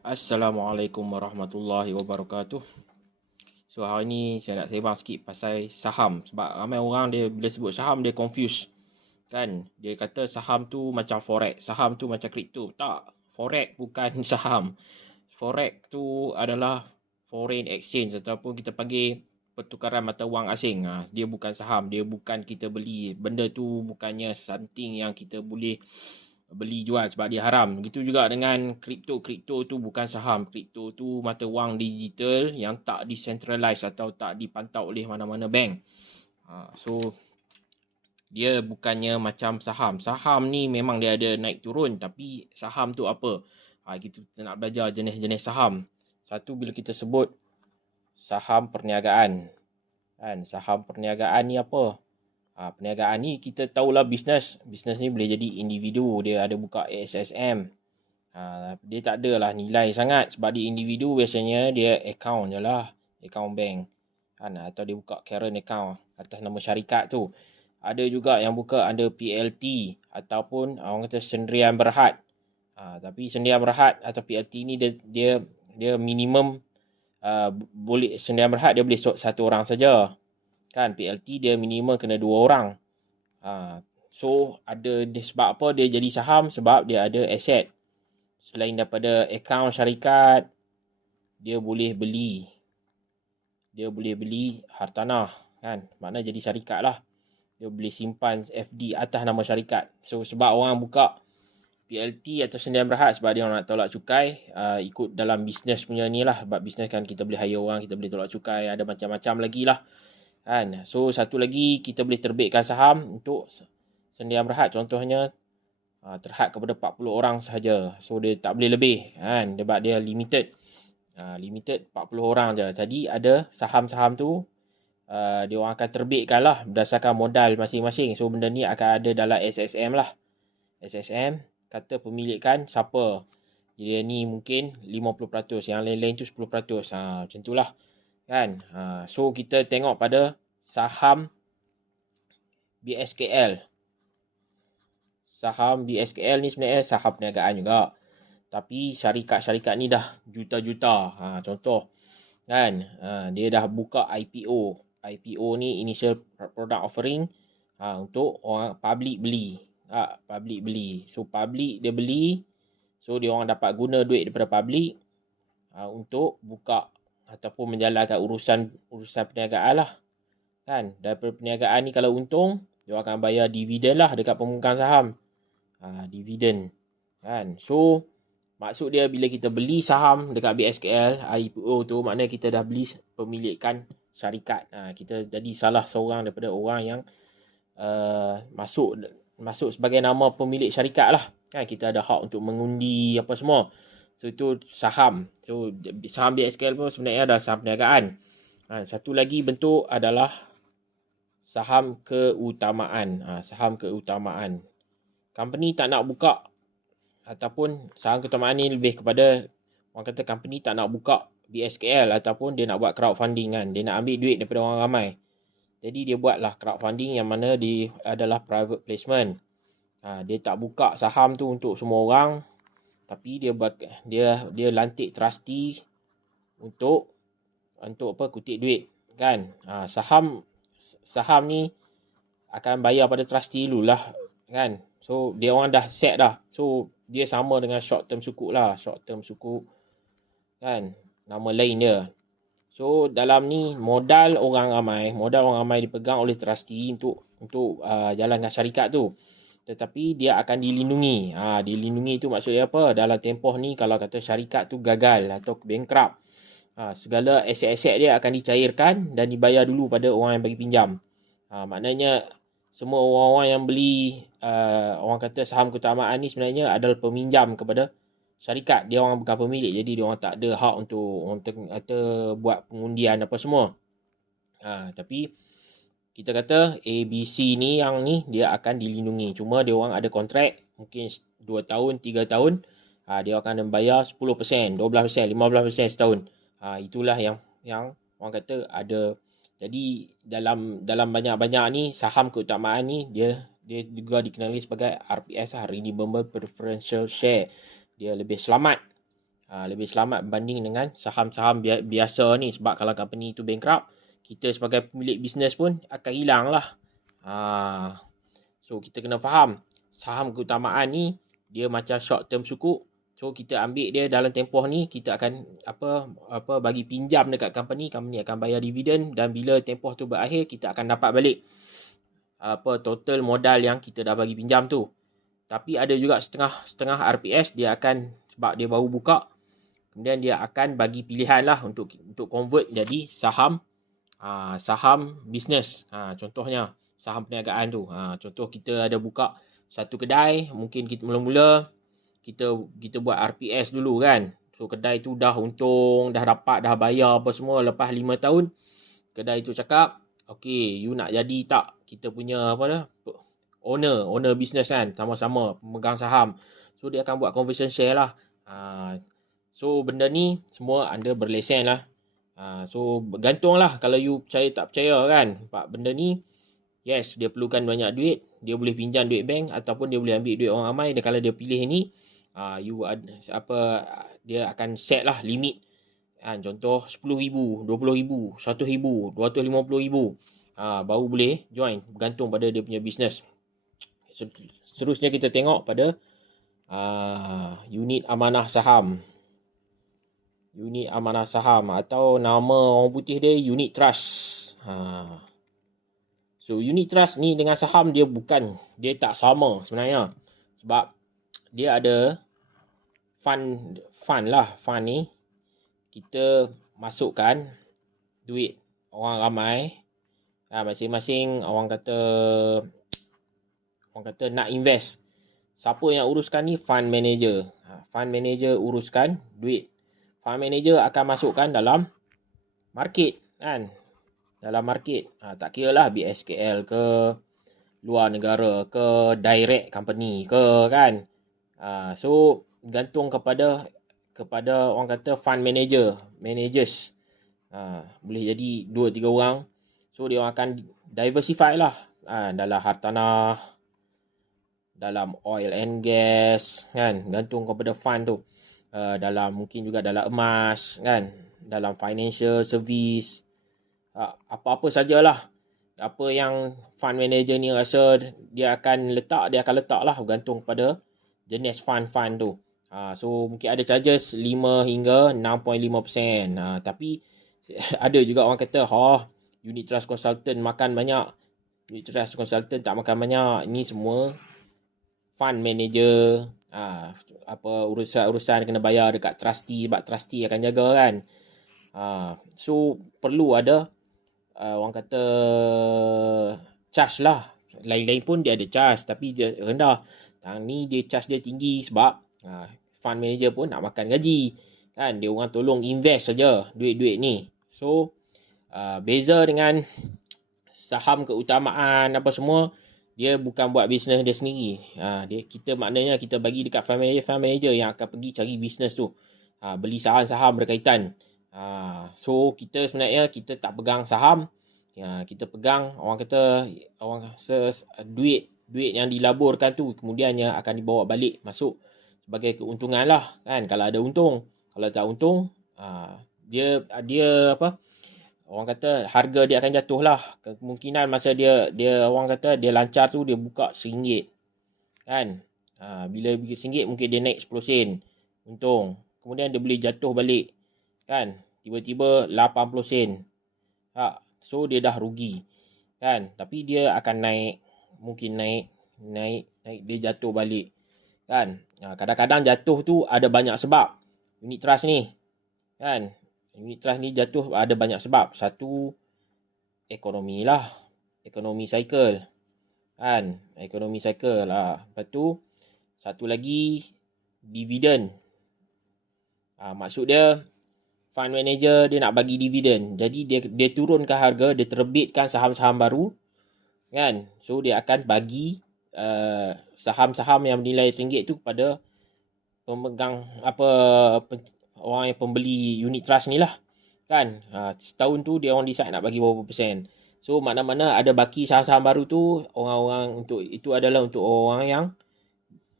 Assalamualaikum warahmatullahi wabarakatuh. So hari ni saya nak sembang sikit pasal saham. Sebab ramai orang dia bila sebut saham dia confuse. Kan? Dia kata saham tu macam forex. Saham tu macam kripto. Tak. Forex bukan saham. Forex tu adalah foreign exchange ataupun kita panggil pertukaran mata wang asing. Dia bukan saham. Dia bukan kita beli. Benda tu bukannya something yang kita boleh beli jual sebab dia haram. Begitu juga dengan kripto. Kripto tu bukan saham. Kripto tu mata wang digital yang tak decentralized atau tak dipantau oleh mana-mana bank. So dia bukannya macam saham. Saham ni memang dia ada naik turun, tapi saham tu apa? Kita nak belajar jenis-jenis saham. Satu, bila kita sebut saham perniagaan. Kan? Saham perniagaan ni apa? Perniagaan ni kita tahulah bisnes. Bisnes ni boleh jadi individu. Dia ada buka ASSM. Dia tak adalah nilai sangat. Sebab di individu biasanya dia account je lah. Account bank. Atau dia buka current account atas nama syarikat tu. Ada juga yang buka under PLT. Ataupun orang kata sendirian berhad. Tapi sendirian berhad atau PLT ni dia minimum boleh sendirian berhad dia boleh satu orang saja. Kan PLT dia minimal kena 2 orang. So ada sebab apa dia jadi saham? Sebab dia ada aset. Selain daripada akaun syarikat, dia boleh beli hartanah kan. Maknanya jadi syarikat lah. Dia boleh simpan FD atas nama syarikat. So sebab orang buka PLT atau sendirian berhad sebab dia orang nak tolak cukai, ikut dalam bisnes punya ni lah. Sebab bisnes kan kita boleh hire orang, kita boleh tolak cukai, ada macam-macam lagi lah. Kan? So satu lagi kita boleh terbitkan saham untuk sendirian berhad. Contohnya terhad kepada 40 orang sahaja. So dia tak boleh lebih kan. Sebab dia limited. Limited 40 orang je. Jadi ada saham-saham tu dia orang akan terbitkan lah berdasarkan modal masing-masing. So benda ni akan ada dalam SSM lah. SSM kata pemilikan siapa. Dia ni mungkin 50%. Yang lain-lain tu 10%. Macam tu lah. Kan? So kita tengok pada saham BSKL. Saham BSKL ni sebenarnya saham perniagaan juga. Tapi syarikat-syarikat ni dah juta-juta. Contoh kan, dia dah buka IPO. IPO ni initial product offering untuk orang public beli. Public beli. So public dia beli. So dia orang dapat guna duit daripada public untuk buka ataupun menjalankan urusan perniagaan lah. Kan? Daripada perniagaan ni kalau untung, dia akan bayar dividen lah dekat pemegang saham. Dividen. Kan? So, maksud dia bila kita beli saham dekat BSKL, IPO tu, maknanya kita dah beli pemilikan syarikat. Kita jadi salah seorang daripada orang yang masuk sebagai nama pemilik syarikat lah. Kan? Kita ada hak untuk mengundi apa semua. So, itu saham. So, saham BSKL pun sebenarnya adalah saham perniagaan. Satu lagi bentuk adalah saham keutamaan. Saham keutamaan. Company tak nak buka ataupun saham keutamaan ni lebih kepada orang kata company tak nak buka BSKL ataupun dia nak buat crowdfunding kan. Dia nak ambil duit daripada orang ramai. Jadi dia buatlah crowdfunding yang mana dia adalah private placement. Dia tak buka saham tu untuk semua orang. Tapi dia lantik trustee untuk apa kutip duit kan. Saham ni akan bayar pada trustee dulu lah kan. So dia orang dah set dah. So dia sama dengan short term sukuk lah. Short term sukuk kan. Nama lain dia. So dalam ni modal orang ramai dipegang oleh trustee untuk jalankan syarikat tu. Tetapi dia akan dilindungi. Dilindungi tu maksudnya apa? Dalam tempoh ni kalau kata syarikat tu gagal atau bankrupt, segala aset-aset dia akan dicairkan dan dibayar dulu pada orang yang bagi pinjam. Maknanya semua orang-orang yang beli orang kata saham keutamaan ni sebenarnya adalah peminjam kepada syarikat. Dia orang bukan pemilik. Jadi dia orang tak ada hak untuk buat pengundian apa semua. Tapi kita kata ABC ni yang ni dia akan dilindungi. Cuma dia orang ada kontrak mungkin 2 tahun, 3 tahun. Dia akan membayar 10%, 12%, 15% setahun. Itulah yang orang kata ada. Jadi dalam banyak-banyak ni saham keutamaan ni dia juga dikenali sebagai RPS, Redeemable Preferential Share. Dia lebih selamat. Lebih selamat berbanding dengan saham-saham biasa ni. Sebab kalau company tu bankrupt, kita sebagai pemilik bisnes pun akan hilang lah. So kita kena faham, saham keutamaan ni dia macam short term sukuk. So kita ambil dia dalam tempoh ni, kita akan bagi pinjam dekat company akan bayar dividen, dan bila tempoh tu berakhir, kita akan dapat balik total modal yang kita dah bagi pinjam tu. Tapi ada juga setengah RPS, dia akan, sebab dia baru buka, kemudian dia akan bagi pilihan lah untuk convert jadi saham bisnes. Contohnya saham perniagaan tu. Contoh kita ada buka satu kedai, mungkin kita mula-mula kita buat RPS dulu kan. So kedai tu dah untung, dah dapat, dah bayar apa semua. Lepas 5 tahun, kedai tu cakap, okay, you nak jadi tak kita punya owner business kan, sama-sama pemegang saham. So dia akan buat conversion share lah. So benda ni semua anda berlesen lah. So bergantung lah kalau you percaya tak percaya kan. Sebab benda ni, yes, dia perlukan banyak duit. Dia boleh pinjam duit bank, ataupun dia boleh ambil duit orang ramai. Dan kalau dia pilih ni, dia akan set lah limit. Contoh RM10,000, RM20,000, RM100,000, RM250,000. Baru boleh join, bergantung pada dia punya bisnes. Seterusnya kita tengok pada unit amanah saham. Unit amanah saham, atau nama orang putih dia unit trust. So unit trust ni dengan saham dia tak sama sebenarnya. Sebab dia ada fund lah. Fund ni kita masukkan duit orang ramai. Masing-masing orang kata nak invest. Siapa yang uruskan ni? Fund manager. Fund manager uruskan duit. Fund manager akan masukkan dalam market kan. Dalam market. Tak kira lah BSKL ke, luar negara ke, direct company ke kan. So gantung kepada orang kata fund managers. Boleh jadi 2-3 orang. So dia orang akan diversify lah. Dalam hartanah, dalam oil and gas kan, gantung kepada fund tu. Mungkin juga dalam emas kan, dalam financial service, apa-apa sajalah. Apa yang fund manager ni rasa dia akan letak lah, bergantung pada jenis fund tu. So mungkin ada charges 5 hingga 6.5%. Tapi ada juga orang kata, unit trust consultant makan banyak. Unit trust consultant tak makan banyak. Ini semua fund manager, urusan kena bayar dekat trustee, sebab trustee akan jaga kan. So perlu ada orang kata charge lah. Lain-lain pun dia ada charge, tapi dia rendah. Ni dia charge dia tinggi sebab fund manager pun nak makan gaji kan. Dia orang tolong invest saja duit-duit ni. So beza dengan saham keutamaan apa semua, dia bukan buat bisnes dia sendiri. Maknanya kita bagi dekat fund manager yang akan pergi cari bisnes tu. Beli saham-saham berkaitan. So kita sebenarnya kita tak pegang saham. Kita pegang duit yang dilaburkan tu, kemudiannya akan dibawa balik masuk sebagai keuntungan lah kan. Kalau ada untung, kalau tak untung, dia orang kata harga dia akan jatuh lah. Kemungkinan masa dia orang kata dia lancar tu, dia buka RM1 kan. Bila RM1 mungkin dia naik 10 sen untung. Kemudian dia boleh jatuh balik kan, tiba-tiba 80 sen. So dia dah rugi kan. Tapi dia akan naik, mungkin naik dia jatuh balik kan. Kadang-kadang jatuh tu ada banyak sebab. Unit trust ni kan, unit trust ni jatuh ada banyak sebab. Satu, ekonomi lah. Ekonomi cycle kan. Ekonomi cycle lah. Lepas tu, satu lagi, dividen. Maksud dia, fund manager dia nak bagi dividen. Jadi dia turunkan harga, dia terbitkan saham-saham baru kan. So dia akan bagi saham-saham yang bernilai RM1 tu kepada pemegang orang yang pembeli unit trust ni lah kan. Setahun tu dia orang decide nak bagi berapa persen. So mana-mana ada baki saham-saham baru tu, orang-orang itu adalah untuk orang yang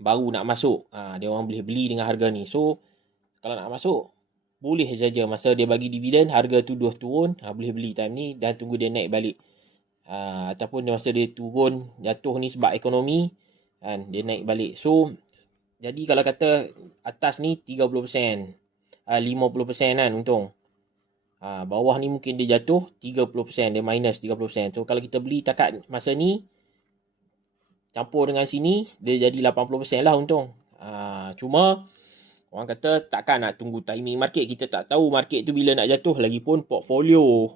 baru nak masuk. Dia orang boleh beli dengan harga ni. So kalau nak masuk, boleh saja masa dia bagi dividen, harga tu turun, boleh beli time ni dan tunggu dia naik balik. Ataupun masa dia turun, jatuh ni sebab ekonomi, kan, dia naik balik. So, jadi kalau kata atas ni 30%, 50% kan untung. Bawah ni mungkin dia jatuh 30%, dia minus 30%. So, kalau kita beli takat masa ni, campur dengan sini, dia jadi 80% lah untung. Cuma, orang kata takkan nak tunggu timing market. Kita tak tahu market tu bila nak jatuh. Lagipun portfolio,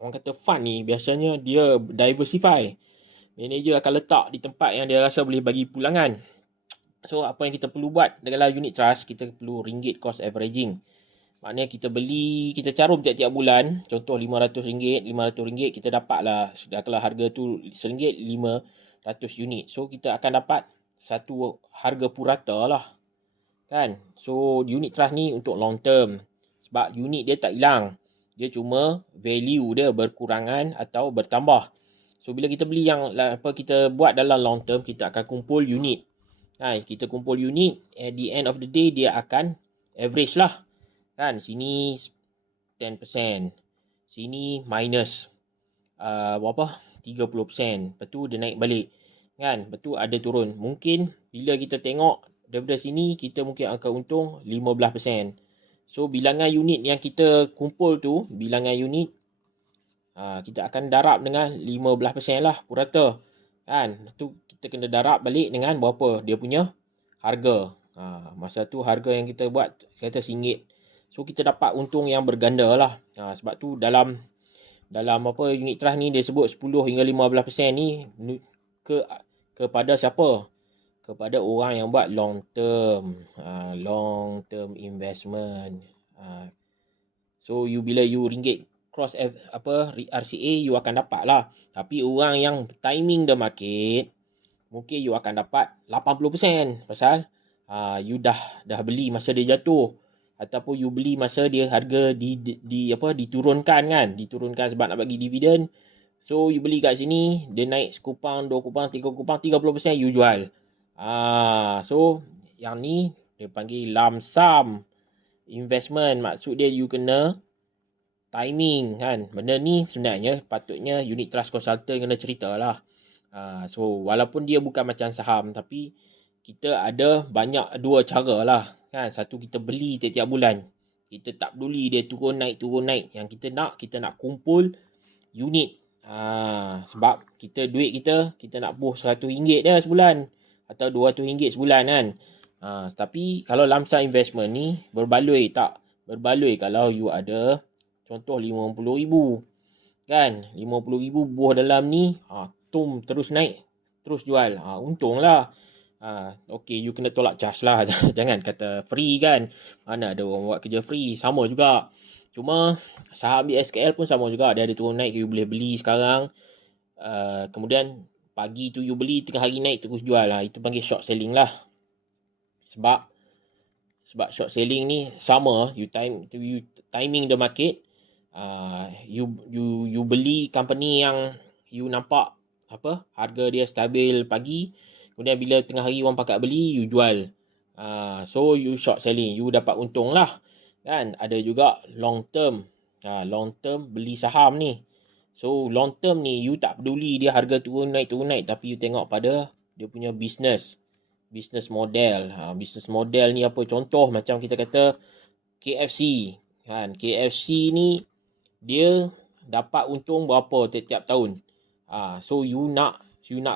orang kata fund ni, biasanya dia diversify. Manager akan letak di tempat yang dia rasa boleh bagi pulangan. So, apa yang kita perlu buat dalam unit trust, kita perlu ringgit cost averaging. Maknanya kita beli, kita carum tiap-tiap bulan. Contoh RM500, RM500, kita dapatlah, kalau harga tu RM1, 500 unit. So, kita akan dapat satu harga purata lah. Kan? So, unit trust ni untuk long term. Sebab unit dia tak hilang. Dia cuma value dia berkurangan atau bertambah. So, bila kita beli yang kita buat dalam long term, kita akan kumpul unit. Kita kumpul unit, at the end of the day, dia akan average lah. Kan? Sini 10%. Sini minus berapa? 30%. Lepas tu dia naik balik. Kan? Lepas tu ada turun. Mungkin bila kita tengok daripada sini, kita mungkin akan untung 15%. So, bilangan unit yang kita kumpul tu, bilangan unit, kita akan darab dengan 15% lah purata. Kan? Tu kita kena darab balik dengan berapa dia punya harga. Masa tu harga yang kita buat, kata RM1. So, kita dapat untung yang berganda lah. Sebab tu dalam unit trust ni, dia sebut 10 hingga 15% ni kepada siapa? Kepada orang yang buat long term investment. So, bila you ringgit cross RCA, you akan dapat lah. Tapi orang yang timing the market, mungkin you akan dapat 80%. Pasal you dah beli masa dia jatuh. Ataupun you beli masa dia harga diturunkan kan. Diturunkan sebab nak bagi dividen. So, you beli kat sini, dia naik sekupang, 2 kupang, 3 kupang, 30% you jual. So, yang ni dia panggil lump sum investment. Maksud dia you kena timing kan. Benda ni sebenarnya patutnya unit trust consultant kena cerita lah. So, walaupun dia bukan macam saham, tapi kita ada banyak dua cara lah. Kan? Satu, kita beli tiap-tiap bulan. Kita tak peduli dia turun naik. Yang kita nak kumpul unit. Sebab duit kita nak buh RM100 dah sebulan. Atau RM200 sebulan kan. Tapi kalau lump sum investment ni berbaloi tak? Berbaloi kalau you ada contoh RM50,000. Kan? RM50,000 buah dalam ni, terus naik, terus jual. Untung lah. Okay, you kena tolak charge lah. Jangan kata free kan. Mana ada orang buat kerja free. Sama juga. Cuma saham BSKL pun sama juga. Dia ada turun naik, you boleh beli sekarang. Kemudian pagi tu you beli, tengah hari naik terus jual. Itu panggil short selling lah. Sebab short selling ni sama, you timing the market. You beli company yang you nampak harga dia stabil pagi. Kemudian bila tengah hari orang pakat beli, you jual. So you short selling, you dapat untung lah. Kan? Ada juga long term. Long term beli saham ni. So long term ni you tak peduli dia harga turun naik, tapi you tengok pada dia punya business model. Business model ni apa? Contoh macam kita kata KFC. Kan? KFC ni dia dapat untung berapa tiap-tiap tahun. So you nak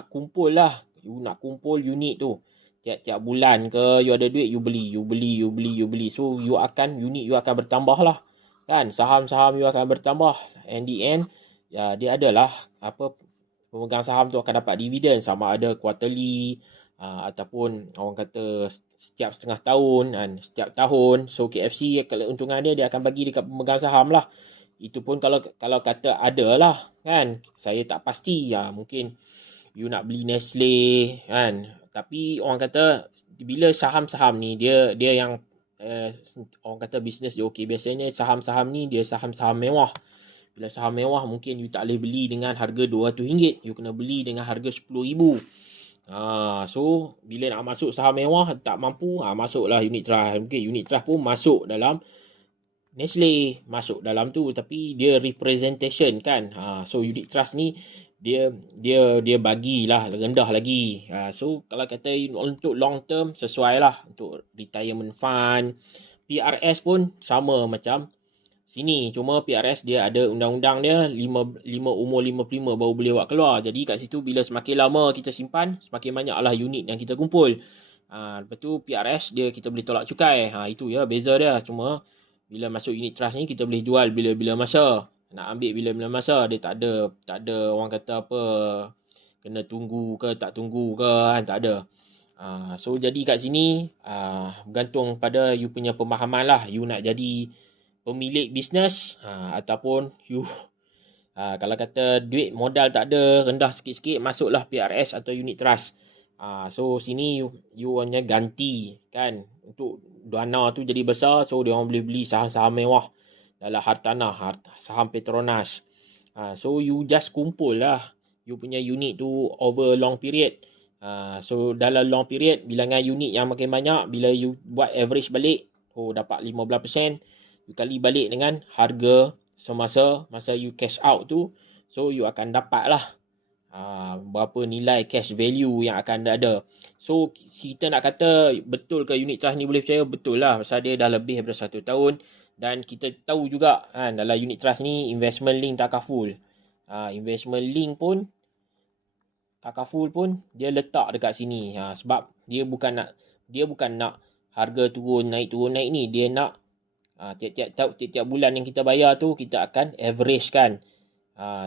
kumpul lah. You nak kumpul unit tu. Tiap-tiap bulan ke you ada duit, you beli. So unit you akan bertambah lah. Kan? Saham-saham you akan bertambah. And the end, dia adalah pemegang saham tu akan dapat dividen. Sama ada quarterly, ataupun orang kata setiap setengah tahun kan, setiap tahun. So KFC keuntungan dia akan bagi dekat pemegang saham lah. Itu pun kalau kata ada lah kan. Saya tak pasti. Mungkin you nak beli Nestle kan. Tapi orang kata bila saham-saham ni dia yang orang kata bisnes dia okey. Biasanya saham-saham ni dia saham-saham mewah. Bila saham mewah mungkin you tak boleh beli dengan harga RM200. You kena beli dengan harga RM10,000. So bila nak masuk saham mewah tak mampu, masuklah unit trust. Mungkin unit trust pun masuk dalam Nestle, masuk dalam tu, tapi dia representation kan. So unit trust ni dia bagilah rendah lagi. So kalau kata untuk long term sesuai lah untuk retirement fund. PRS pun sama macam sini, cuma PRS dia ada undang-undang dia 5 umur 55 baru boleh buat keluar. Jadi kat situ bila semakin lama kita simpan, semakin banyaklah unit yang kita kumpul. Lepas tu PRS dia kita boleh tolak cukai. Itu ya beza dia. Cuma bila masuk unit trust ni kita boleh jual bila-bila masa. Nak ambil bila-bila masa, dia tak ada orang kata apa kena tunggu ke tak tunggu ke kan, tak ada. So jadi kat sini bergantung pada you punya pemahaman lah. You nak jadi pemilik bisnes ataupun you kalau kata duit modal tak ada, rendah sikit-sikit, masuklah PRS atau unit trust. So sini you hanya ganti kan untuk dana tu jadi besar, so dia orang boleh beli saham-saham mewah dalam hartanah, saham Petronas. So you just kumpul lah you punya unit tu over long period. So dalam long period, bilangan unit yang makin banyak, bila you buat average balik, dapat 15%, you kali balik dengan harga semasa you cash out tu, so you akan dapat lah berapa nilai cash value yang akan ada. So kita nak kata betul ke unit trust ni boleh percaya? Betul lah, pasal dia dah lebih daripada 1 tahun. Dan kita tahu juga kan, dalam unit trust ni investment link takaful. Investment link pun takaful pun dia letak dekat sini. Sebab dia bukan nak harga turun naik ni, dia nak tiap-tiap bulan yang kita bayar tu kita akan average kan.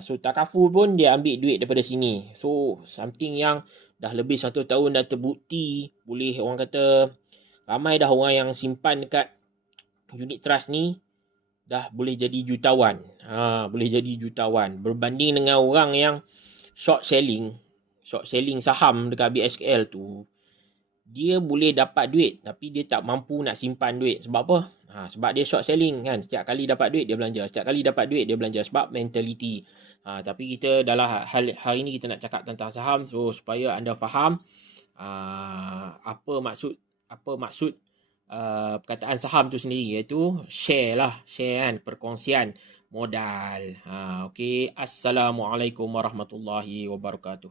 So takaful pun dia ambil duit daripada sini. So something yang dah lebih 1 tahun dah terbukti, boleh orang kata ramai dah orang yang simpan dekat unit trust ni dah boleh jadi jutawan. Boleh jadi jutawan berbanding dengan orang yang short selling saham dekat BSKL tu. Dia boleh dapat duit tapi dia tak mampu nak simpan duit. Sebab apa? Sebab dia short selling kan. Setiap kali dapat duit dia belanja. Sebab mentality. Tapi kita dalam hari ni kita nak cakap tentang saham. So supaya anda faham apa maksud perkataan saham tu sendiri, iaitu share kan, perkongsian modal. Okay. Assalamualaikum warahmatullahi wabarakatuh.